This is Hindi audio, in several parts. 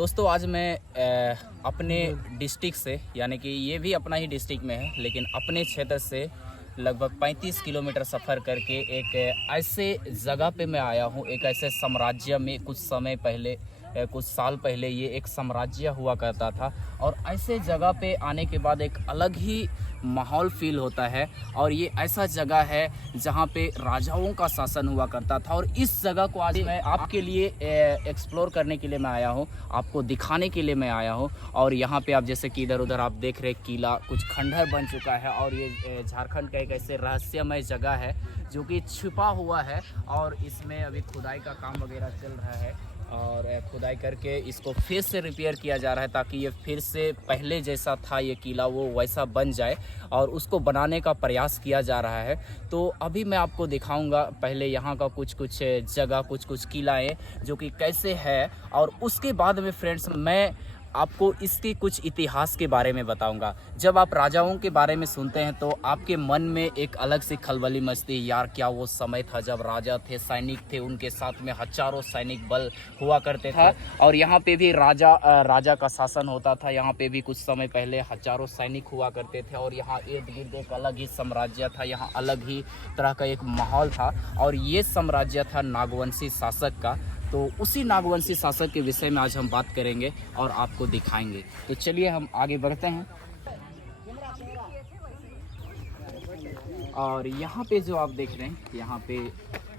दोस्तों आज मैं अपने डिस्ट्रिक्ट से, यानी कि ये भी अपना ही डिस्ट्रिक्ट में है, लेकिन अपने क्षेत्र से लगभग 35 किलोमीटर सफ़र करके एक ऐसे जगह पे मैं आया हूँ। एक ऐसे साम्राज्य में कुछ समय पहले, कुछ साल पहले ये एक साम्राज्य हुआ करता था। और ऐसे जगह पे आने के बाद एक अलग ही माहौल फील होता है। और ये ऐसा जगह है जहाँ पे राजाओं का शासन हुआ करता था। और इस जगह को आज मैं आपके लिए एक्सप्लोर करने के लिए मैं आया हूँ, आपको दिखाने के लिए मैं आया हूँ। और यहाँ पे आप जैसे कि इधर उधर आप देख रहे किला कुछ खंडहर बन चुका है। और ये झारखंड का एक ऐसे रहस्यमय जगह है जो कि छिपा हुआ है। और इसमें अभी खुदाई का काम वगैरह चल रहा है और खुदाई करके इसको फिर से रिपेयर किया जा रहा है ताकि ये फिर से पहले जैसा था ये किला वो वैसा बन जाए। और उसको बनाने का प्रयास किया जा रहा है। तो अभी मैं आपको दिखाऊंगा पहले यहाँ का कुछ कुछ जगह, कुछ कुछ किलाएँ जो कि कैसे है। और उसके बाद में फ्रेंड्स मैं आपको इसके कुछ इतिहास के बारे में बताऊंगा। जब आप राजाओं के बारे में सुनते हैं तो आपके मन में एक अलग सी खलबली मचती है, यार क्या वो समय था जब राजा थे, सैनिक थे, उनके साथ में हजारों सैनिक बल हुआ करते था। और यहाँ पे भी राजा का शासन होता था। यहाँ पे भी कुछ समय पहले हजारों सैनिक हुआ करते थे। और यहाँ इर्द गिर्द एक अलग ही साम्राज्य था, यहाँ अलग ही तरह का एक माहौल था। और ये साम्राज्य था नागवंशी शासक का। तो उसी नागवंशी शासक के विषय में आज हम बात करेंगे और आपको दिखाएंगे। तो चलिए हम आगे बढ़ते हैं। और यहाँ पे जो आप देख रहे हैं, यहाँ पे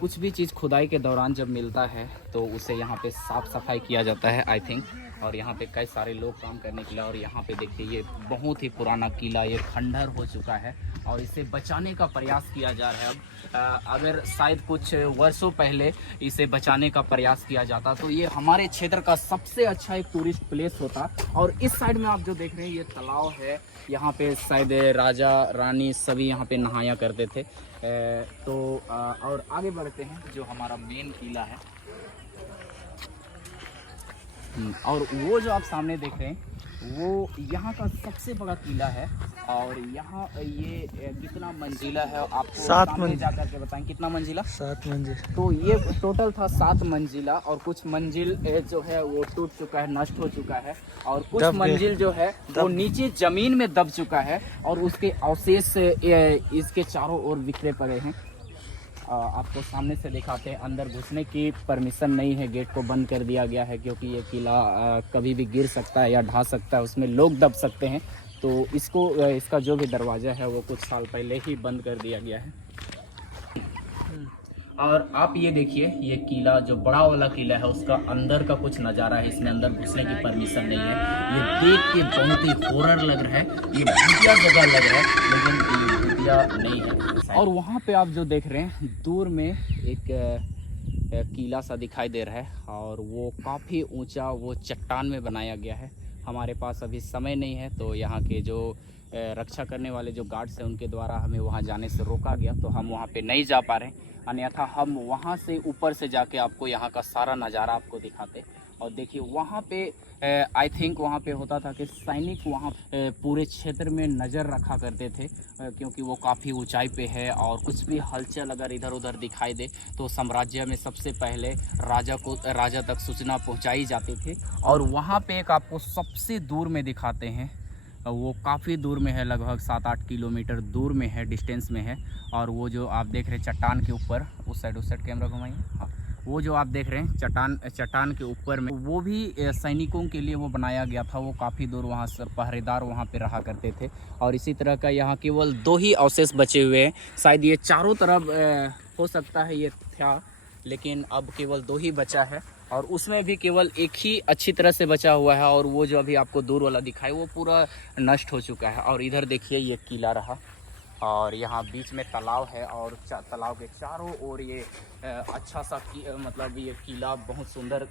कुछ भी चीज़ खुदाई के दौरान जब मिलता है तो उसे यहाँ पे साफ़ सफाई किया जाता है आई थिंक। और यहाँ पे कई सारे लोग काम करने के लिए। और यहाँ पे देखिए ये बहुत ही पुराना किला, ये खंडहर हो चुका है और इसे बचाने का प्रयास किया जा रहा है। अब अगर शायद कुछ वर्षों पहले इसे बचाने का प्रयास किया जाता तो ये हमारे क्षेत्र का सबसे अच्छा एक टूरिस्ट प्लेस होता। और इस साइड में आप जो देख रहे हैं ये तालाब है, यहाँ पे शायद राजा रानी सभी यहाँ पे नहाया करते थे। और आगे बढ़ते हैं जो हमारा मेन किला है। और वो जो आप सामने देख रहे हैं वो यहाँ का सबसे बड़ा किला है। और यहाँ ये कितना मंजिला है आपको सामने जाकर के बताएं कितना मंजिला? 7 मंजिल। तो ये टोटल था 7 मंजिला। और कुछ मंजिल जो है वो टूट चुका है, नष्ट हो चुका है। और कुछ मंजिल जो है वो नीचे जमीन में दब चुका है और उसके अवशेष इसके चारों ओर बिखरे पड़े हैं। आपको सामने से दिखाते हैं। अंदर घुसने की परमिशन नहीं है, गेट को बंद कर दिया गया है क्योंकि ये किला कभी भी गिर सकता है या ढा सकता है, उसमें लोग दब सकते हैं। तो इसका जो भी दरवाज़ा है वो कुछ साल पहले ही बंद कर दिया गया है। और आप ये देखिए ये किला जो बड़ा वाला किला है उसका अंदर का कुछ नज़ारा है। इसमें अंदर घुसने की परमिशन नहीं है। ये देख के बहुत ही हॉरर लग रहा है, ये भूतिया जगह लग रहा है लेकिन ये भूतिया नहीं है। और वहाँ पे आप जो देख रहे हैं दूर में एक किला सा दिखाई दे रहा है और वो काफ़ी ऊंचा वो चट्टान में बनाया गया है। हमारे पास अभी समय नहीं है तो यहाँ के जो रक्षा करने वाले जो गार्ड्स हैं उनके द्वारा हमें वहाँ जाने से रोका गया, तो हम वहाँ पे नहीं जा पा रहे हैं। अन्यथा हम वहाँ से ऊपर से जाके आपको यहाँ का सारा नज़ारा आपको दिखाते। और देखिए वहाँ पे आई थिंक वहाँ पे होता था कि सैनिक वहाँ पूरे क्षेत्र में नज़र रखा करते थे क्योंकि वो काफ़ी ऊंचाई पे है। और कुछ भी हलचल अगर इधर उधर दिखाई दे तो साम्राज्य में सबसे पहले राजा तक सूचना पहुँचाई जाती थी। और वहाँ पे एक आपको सबसे दूर में दिखाते हैं, वो काफ़ी दूर में है, लगभग 7-8 किलोमीटर दूर में है, डिस्टेंस में है। और वो जो आप देख रहे हैं चट्टान के ऊपर, उस साइड कैमरा घुमाइए। हाँ, वो जो आप देख रहे हैं चट्टान के ऊपर में वो भी सैनिकों के लिए वो बनाया गया था। वो काफ़ी दूर वहाँ से पहरेदार वहाँ पे रहा करते थे। और इसी तरह का यहाँ केवल 2 ही अवशेष बचे हुए हैं। शायद ये चारों तरफ हो सकता है ये था, लेकिन अब केवल 2 ही बचा है। और उसमें भी केवल एक ही अच्छी तरह से बचा हुआ है। और वो जो अभी आपको दूर वाला दिखाई वो पूरा नष्ट हो चुका है। और इधर देखिए ये किला रहा और यहाँ बीच में तालाब है और तालाब के चारों ओर ये अच्छा सा मतलब ये किला बहुत सुंदर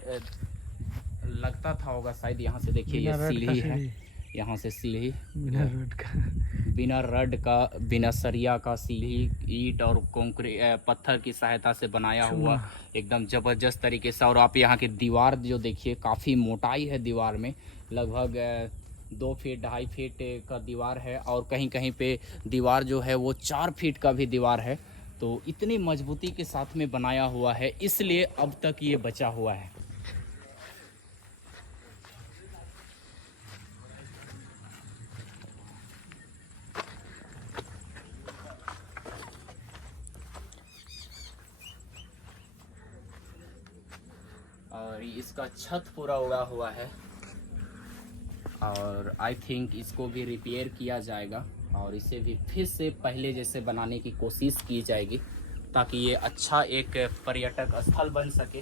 लगता था होगा शायद। यहाँ से देखिए ये सीढ़ी है, यहाँ से सीढ़ी बिना रड का, बिना सरिया का सीढ़ी ईंट और कंक्रीट पत्थर की सहायता से बनाया हुआ एकदम ज़बरदस्त तरीके से। और आप यहाँ की दीवार जो देखिए काफ़ी मोटाई है दीवार में, लगभग 2 फीट 2.5 फीट का दीवार है। और कहीं कहीं पे दीवार जो है वो 4 फीट का भी दीवार है। तो इतनी मजबूती के साथ में बनाया हुआ है, इसलिए अब तक ये बचा हुआ है। और इसका छत पूरा उड़ा हुआ है और आई थिंक इसको भी रिपेयर किया जाएगा और इसे भी फिर से पहले जैसे बनाने की कोशिश की जाएगी ताकि ये अच्छा एक पर्यटक स्थल बन सके।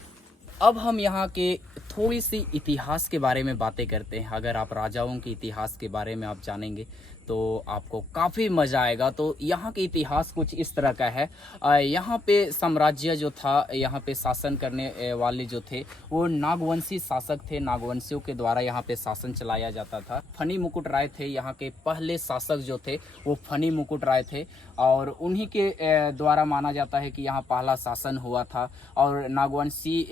अब हम यहाँ के थोड़ी सी इतिहास के बारे में बातें करते हैं। अगर आप राजाओं के इतिहास के बारे में आप जानेंगे तो आपको काफ़ी मज़ा आएगा। तो यहाँ के इतिहास कुछ इस तरह का है। यहाँ पे साम्राज्य जो था, यहाँ पे शासन करने वाले जो थे वो नागवंशी शासक थे। नागवंशियों के द्वारा यहाँ पे शासन चलाया जाता था। फनी मुकुट राय थे यहाँ के पहले शासक जो थे, वो फनी मुकुट राय थे और उन्हीं के द्वारा माना जाता है कि यहाँ पहला शासन हुआ था। और नागवंशी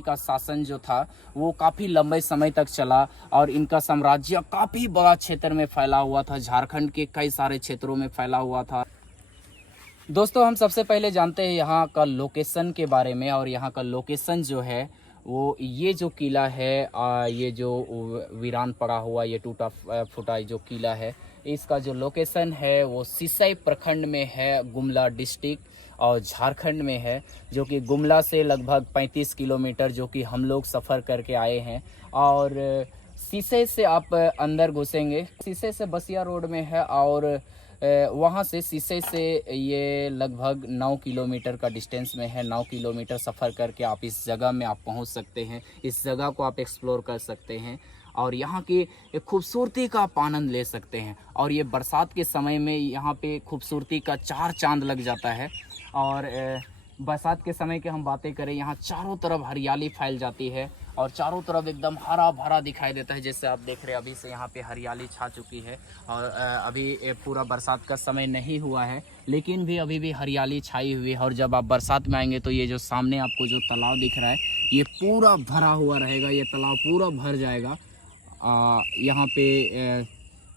का शासन जो था वो काफ़ी लंबे समय तक चला और इनका साम्राज्य काफ़ी बड़ा क्षेत्र में फैला हुआ था। झारखंड के कई सारे क्षेत्रों में फैला हुआ था। दोस्तों, हम सबसे पहले जानते हैं यहाँ का लोकेशन के बारे में। और यहाँ का लोकेशन जो है वो ये जो किला है, ये जो वीरान पड़ा हुआ ये टूटा फूटा जो किला है, इसका जो लोकेशन है वो सिसई प्रखंड में है, गुमला डिस्ट्रिक्ट और झारखंड में है, जो कि गुमला से लगभग 35 किलोमीटर जो कि हम लोग सफ़र करके आए हैं। और सिसई से आप अंदर घुसेंगे, सिसई से बसिया रोड में है और वहाँ से सिसई से ये लगभग 9 किलोमीटर का डिस्टेंस में है। 9 किलोमीटर सफ़र करके आप इस जगह में आप पहुँच सकते हैं। इस जगह को आप एक्सप्लोर कर सकते हैं और यहाँ की खूबसूरती का आप आनंद ले सकते हैं। और ये बरसात के समय में यहाँ पे खूबसूरती का 4 चांद लग जाता है। और बरसात के समय की हम बातें करें, यहाँ चारों तरफ हरियाली फैल जाती है और चारों तरफ एकदम हरा भरा दिखाई देता है। जैसे आप देख रहे हैं अभी से यहाँ पे हरियाली छा चुकी है और अभी पूरा बरसात का समय नहीं हुआ है, लेकिन भी अभी भी हरियाली छाई हुई है। और जब आप बरसात में आएंगे तो ये जो सामने आपको जो तालाब दिख रहा है ये पूरा भरा हुआ रहेगा। ये तालाब पूरा भर जाएगा। यहाँ पे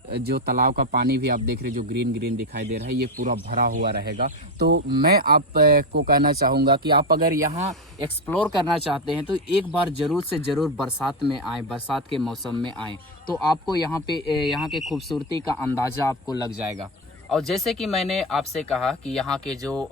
जो तालाब का पानी भी आप देख रहे हैं, जो ग्रीन ग्रीन दिखाई दे रहा है, ये पूरा भरा हुआ रहेगा। तो मैं आपको कहना चाहूँगा कि आप अगर यहाँ एक्सप्लोर करना चाहते हैं तो एक बार ज़रूर से ज़रूर बरसात में आएँ, बरसात के मौसम में आएँ, तो आपको यहाँ के खूबसूरती का अंदाज़ा आपको लग जाएगा। और जैसे कि मैंने आपसे कहा कि यहाँ के जो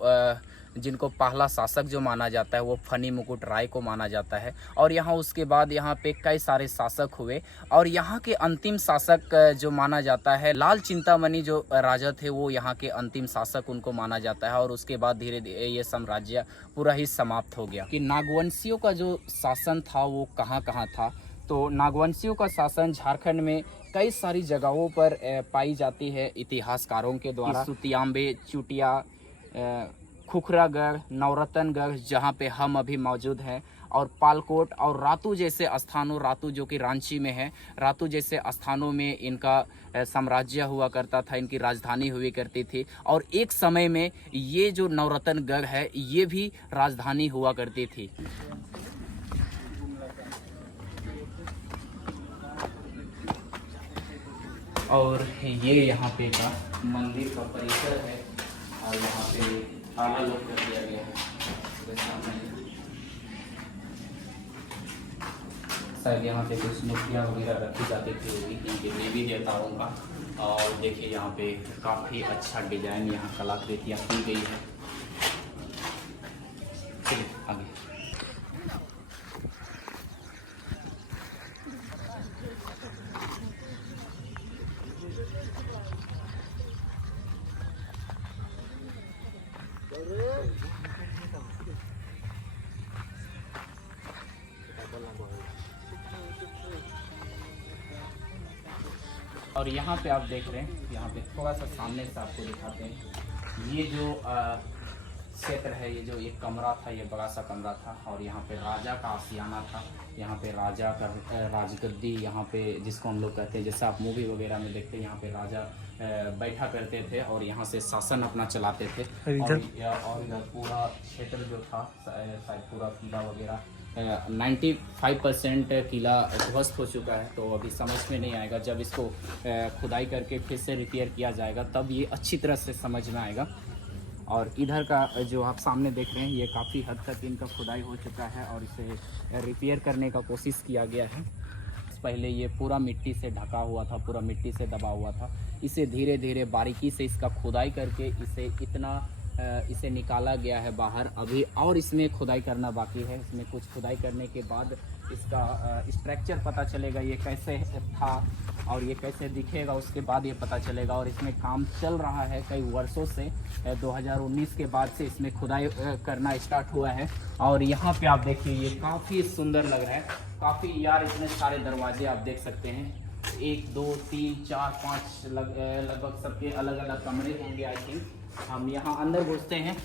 जिनको पहला शासक जो माना जाता है वो फनी मुकुट राय को माना जाता है। और यहाँ उसके बाद यहाँ पे कई सारे शासक हुए और यहाँ के अंतिम शासक जो माना जाता है लाल चिंतामणि जो राजा थे, वो यहाँ के अंतिम शासक उनको माना जाता है। और उसके बाद धीरे धीरे ये साम्राज्य पूरा ही समाप्त हो गया। कि नागवंशियों का जो शासन था वो कहाँ कहाँ था, तो नागवंशियों का शासन झारखंड में कई सारी जगहों पर पाई जाती है इतिहासकारों के द्वारा। सुतियाम्बे, चुटिया, खुखरागढ़, नवरत्नगढ़ जहाँ पे हम अभी मौजूद हैं, और पालकोट और रातू जैसे स्थानों, रातू जो कि रांची में है, रातू जैसे स्थानों में इनका साम्राज्य हुआ करता था, इनकी राजधानी हुई करती थी। और एक समय में ये जो नवरत्नगढ़ है ये भी राजधानी हुआ करती थी। और ये यहाँ पे का मंदिर का परिसर है और यहाँ पे ताला लॉक कर दिया गया है। शायद यहाँ पे कुछ मूर्तियाँ वगैरह रखी जाती थी इनके देवी देवताओं का। और देखिए यहाँ पे काफ़ी अच्छा डिजाइन, यहाँ कलाकृतियाँ की गई है। चलिए आगे। और यहाँ पे आप देख रहे हैं, यहाँ पे थोड़ा सा सामने से आपको दिखाते हैं। ये जो क्षेत्र है, ये जो एक कमरा था, ये बड़ा सा कमरा था और यहाँ पे राजा का आशियाना था। यहाँ पे राजा का राजगद्दी, यहाँ पे जिसको हम लोग कहते हैं, जैसे आप मूवी वगैरह में देखते हैं, यहाँ पे राजा बैठा करते थे और यहाँ से शासन अपना चलाते थे। और इधर पूरा क्षेत्र जो था, शायद पूरा किला वगैरह 95% किला ध्वस्त हो चुका है। तो अभी समझ में नहीं आएगा, जब इसको खुदाई करके फिर से रिपेयर किया जाएगा तब ये अच्छी तरह से समझ में आएगा। और इधर का जो आप सामने देख रहे हैं, ये काफ़ी हद तक इनका खुदाई हो चुका है और इसे रिपेयर करने का कोशिश किया गया है। पहले ये पूरा मिट्टी से ढका हुआ था, पूरा मिट्टी से दबा हुआ था। इसे धीरे धीरे बारीकी से इसका खुदाई करके इसे इतना इसे निकाला गया है बाहर अभी, और इसमें खुदाई करना बाकी है। इसमें कुछ खुदाई करने के बाद इसका स्ट्रक्चर पता चलेगा ये कैसे था और ये कैसे दिखेगा, उसके बाद ये पता चलेगा। और इसमें काम चल रहा है कई वर्षों से, 2019 के बाद से इसमें खुदाई करना स्टार्ट हुआ है। और यहाँ पे आप देखिए ये काफ़ी सुंदर लग रहा है, काफ़ी यार इतने सारे दरवाजे आप देख सकते हैं, 1 2 3 4 5 लगभग सबके अलग अलग कमरे होंगे आई थिंक। हम यहाँ अंदर घुसते हैं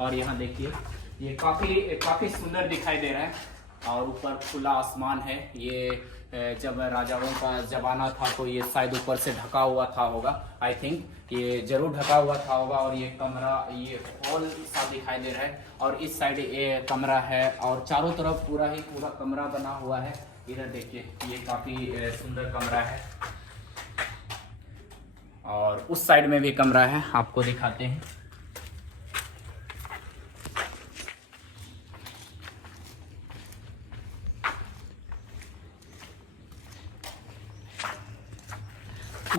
और यहाँ देखिए ये काफ़ी सुंदर दिखाई दे रहा है। और ऊपर खुला आसमान है। ये जब राजाओं का ज़माना था तो ये शायद ऊपर से ढका हुआ था होगा, आई थिंक ये ज़रूर ढका हुआ था होगा। और ये कमरा, ये हॉल सा दिखाई दे रहा है और इस साइड ये कमरा है और चारों तरफ पूरा कमरा बना हुआ है। इधर देखिए ये काफ़ी सुंदर कमरा है और उस साइड में भी कमरा है, आपको दिखाते हैं।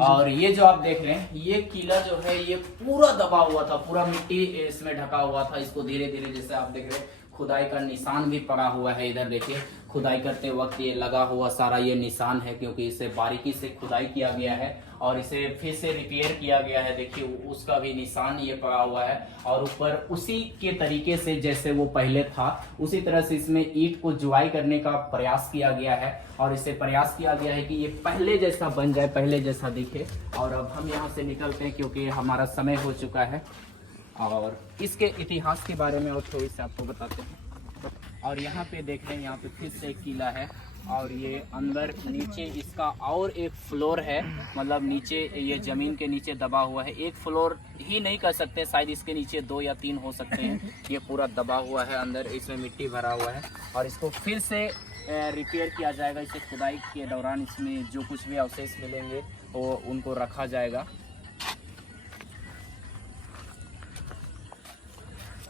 और ये जो आप देख रहे हैं ये किला जो है ये पूरा दबा हुआ था, पूरा मिट्टी इसमें ढका हुआ था। इसको धीरे धीरे जैसे आप देख रहे हैं खुदाई का निशान भी पड़ा हुआ है। इधर देखिए खुदाई करते वक्त ये लगा हुआ सारा ये निशान है, क्योंकि इसे बारीकी से खुदाई किया गया है और इसे फिर से रिपेयर किया गया है। देखिए उसका भी निशान ये पड़ा हुआ है और ऊपर उसी के तरीके से जैसे वो पहले था उसी तरह से इसमें ईंट को जुआई करने का प्रयास किया गया है और इसे प्रयास किया गया है कि ये पहले जैसा बन जाए, पहले जैसा दिखे। और अब हम यहाँ से निकलते हैं क्योंकि हमारा समय हो चुका है और इसके इतिहास के बारे में और थोड़ी सी आपको बताते हैं। और यहाँ पे देख रहे हैं यहाँ पे फिर से एक किला है और ये अंदर नीचे इसका और एक फ्लोर है, मतलब नीचे ये जमीन के नीचे दबा हुआ है। एक फ्लोर ही नहीं कर सकते, शायद इसके नीचे 2 या 3 हो सकते हैं। ये पूरा दबा हुआ है, अंदर इसमें मिट्टी भरा हुआ है और इसको फिर से रिपेयर किया जाएगा। इसे खुदाई के दौरान इसमें जो कुछ भी अवशेष मिलेंगे वो उनको रखा जाएगा।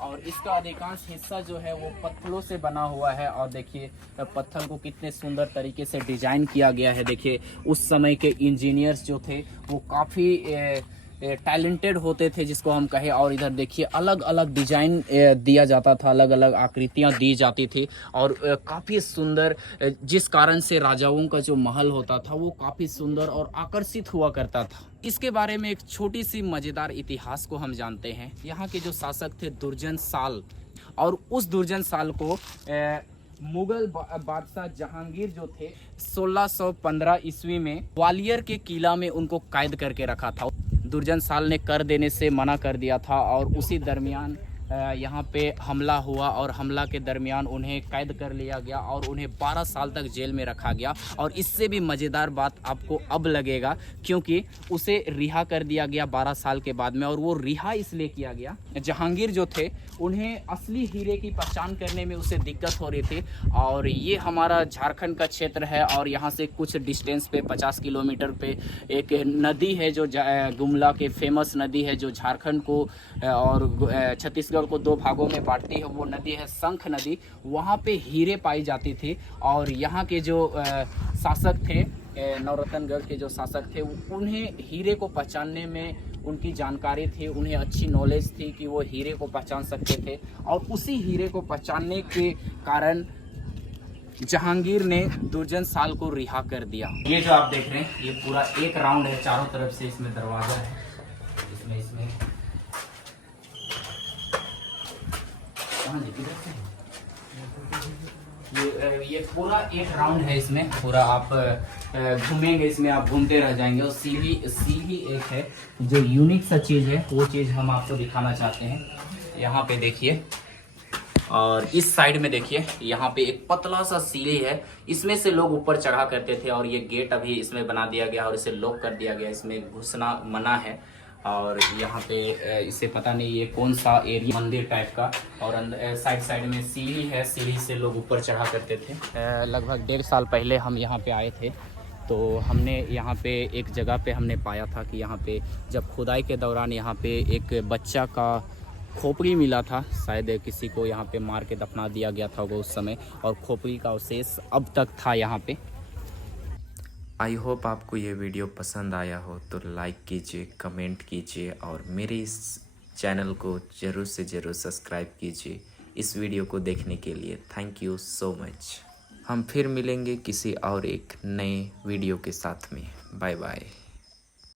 और इसका अधिकांश हिस्सा जो है वो पत्थरों से बना हुआ है और देखिए पत्थर को कितने सुंदर तरीके से डिजाइन किया गया है। देखिए उस समय के इंजीनियर्स जो थे वो काफ़ी टैलेंटेड होते थे जिसको हम कहें। और इधर देखिए अलग अलग डिजाइन दिया जाता था, अलग अलग आकृतियां दी जाती थी और काफ़ी सुंदर, जिस कारण से राजाओं का जो महल होता था वो काफ़ी सुंदर और आकर्षित हुआ करता था। इसके बारे में एक छोटी सी मज़ेदार इतिहास को हम जानते हैं। यहाँ के जो शासक थे दुर्जन साल, और उस दुर्जन साल को मुगल बादशाह जहांगीर जो थे 1615 ईस्वी में ग्वालियर के किला में उनको कैद करके रखा था। दुर्जन साल ने कर देने से मना कर दिया था और उसी दरमियान यहाँ पे हमला हुआ और हमला के दरमियान उन्हें कैद कर लिया गया और उन्हें 12 साल तक जेल में रखा गया। और इससे भी मज़ेदार बात आपको अब लगेगा क्योंकि उसे रिहा कर दिया गया 12 साल के बाद में। और वो रिहा इसलिए किया गया, जहांगीर जो थे उन्हें असली हीरे की पहचान करने में उसे दिक्कत हो रही थी। और ये हमारा झारखंड का क्षेत्र है और यहाँ से कुछ डिस्टेंस पे 50 किलोमीटर पे एक नदी है जो गुमला के फेमस नदी है जो झारखंड को और छत्तीसगढ़ को 2 भागों में बांटती है। वो नदी है शंख नदी। वहाँ पे हीरे पाई जाती थी और यहाँ के जो शासक थे, नवरत्नगढ़ के जो शासक थे, उन्हें हीरे को पहचानने में उनकी जानकारी थी, उन्हें अच्छी नॉलेज थी कि वो हीरे को पहचान सकते थे। और उसी हीरे को पहचानने के कारण जहांगीर ने दुर्जन साल को रिहा कर दिया। ये जो आप देख रहे हैं ये पूरा एक राउंड है, चारों तरफ से इसमें दरवाजा है। इसमें ये पूरा एक राउंड है, इसमें पूरा आप घूमेंगे, इसमें आप घूमते रह जाएंगे। और सीढ़ी एक है जो यूनिक सा चीज़ है, वो चीज़ हम आपको दिखाना चाहते हैं। यहाँ पे देखिए और इस साइड में देखिए, यहाँ पे एक पतला सा सीढ़ी है, इसमें से लोग ऊपर चढ़ा करते थे और ये गेट अभी इसमें बना दिया गया और इसे लॉक कर दिया गया, इसमें घुसना मना है। और यहाँ पे इसे पता नहीं ये कौन सा एरिया, मंदिर टाइप का। और साइड में सीढ़ी है, सीढ़ी से लोग ऊपर चढ़ा करते थे। लगभग 1.5 साल पहले हम यहाँ पे आए थे तो हमने यहाँ पे एक जगह पे हमने पाया था कि यहाँ पे जब खुदाई के दौरान यहाँ पे एक बच्चा का खोपड़ी मिला था, शायद किसी को यहाँ पे मार के दफना दिया गया था वो उस समय, और खोपड़ी का अवशेष अब तक था यहाँ पे। आई होप आपको ये वीडियो पसंद आया हो तो लाइक कीजिए, कमेंट कीजिए और मेरे इस चैनल को ज़रूर से ज़रूर सब्सक्राइब कीजिए इस वीडियो को देखने के लिए। Thank you so much. हम फिर मिलेंगे किसी और एक नए वीडियो के साथ में। Bye bye.